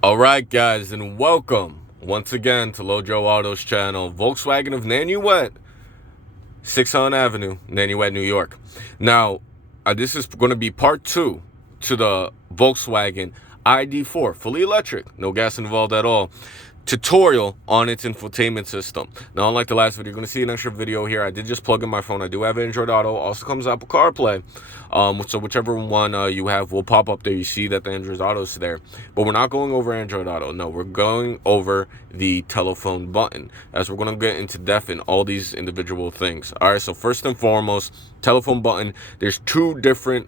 Alright guys, and welcome once again to LojoAuto's channel, Volkswagen of Nanuet, 600 Avenue, Nanuet, New York. Now, this is going to be part 2 to the Volkswagen ID.4, fully electric, no gas involved at all, tutorial on its infotainment system. Now, unlike the last video, you're going to see an extra video here. I did just plug in my phone. I do have Android Auto. Also comes Apple CarPlay. So whichever one you have will pop up there. You see that the Android Auto is there. But we're not going over Android Auto. No, we're going over the telephone button, as we're going to get into depth in all these individual things. All right, so first and foremost, telephone button. There's two different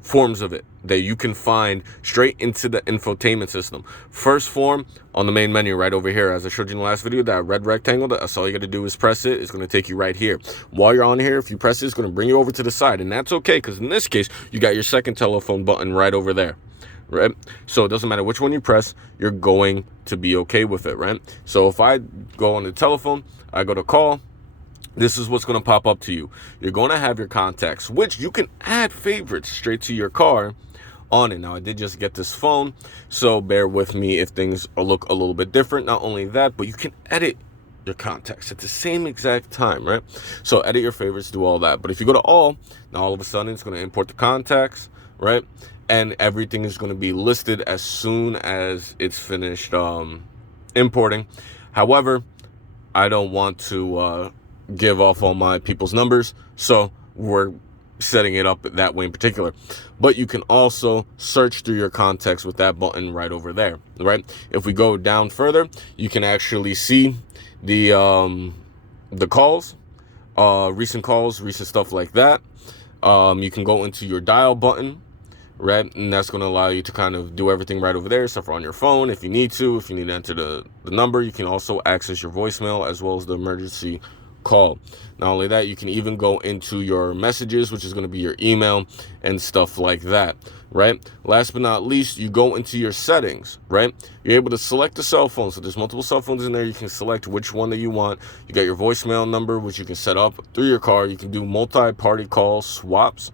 forms of it that you can find straight into the infotainment system. First form on the main menu right over here, as I showed you in the last video, that red rectangle, that's all you got to do is press it. It's going to take you right here. While you're on here, if you press it, it's going to bring you over to the side, and that's okay, because in this case you got your second telephone button right over there, right? So it doesn't matter which one you press, you're going to be okay with it, right? So if I go on the telephone, I go to call, this is what's going to pop up to you. You're going to have your contacts, which you can add favorites straight to your car on it. Now, I did just get this phone, so bear with me if things look a little bit different. Not only that, but you can edit your contacts at the same exact time, right? So edit your favorites, do all that. But if you go to all, now all of a sudden it's going to import the contacts, right? And everything is going to be listed as soon as it's finished importing. However, I don't want to give off all my people's numbers, so we're setting it up that way in particular. But you can also search through your contacts with that button right over there, right? If we go down further, you can actually see the calls, recent calls, recent stuff like that. You can go into your dial button, right? And that's going to allow you to kind of do everything right over there, except for on your phone if you need to. If you need to enter the number, you can also access your voicemail as well as the emergency call. Not only that, you can even go into your messages, which is going to be your email and stuff like that, right? Last but not least, you go into your settings, right? You're able to select the cell phone. So there's multiple cell phones in there. You can select which one that you want. You got your voicemail number, which you can set up through your car. You can do multi-party call swaps,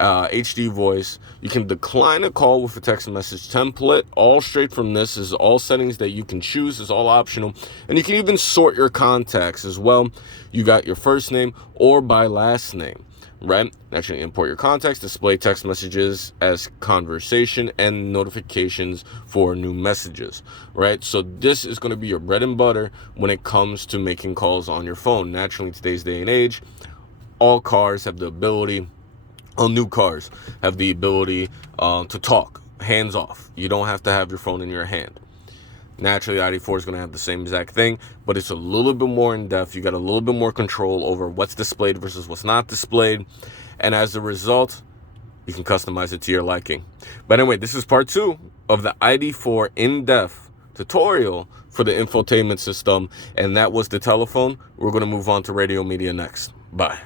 HD voice. You can decline a call with a text message template, all straight from this. Is all settings that you can choose, is all optional. And you can even sort your contacts as well. You got your first name or by last name, right? Actually import your contacts, display text messages as conversation, and notifications for new messages, right? So this is going to be your bread and butter when it comes to making calls on your phone. Naturally, in today's day and age, all cars have the ability, all new cars have the ability to talk hands off. You don't have to have your phone in your hand. Naturally, ID.4 is going to have the same exact thing, but it's a little bit more in depth. You got a little bit more control over what's displayed versus what's not displayed, and as a result, you can customize it to your liking. But anyway, this is part 2 of the ID.4 in-depth tutorial for the infotainment system, and that was the telephone. We're going to move on to radio media next. Bye.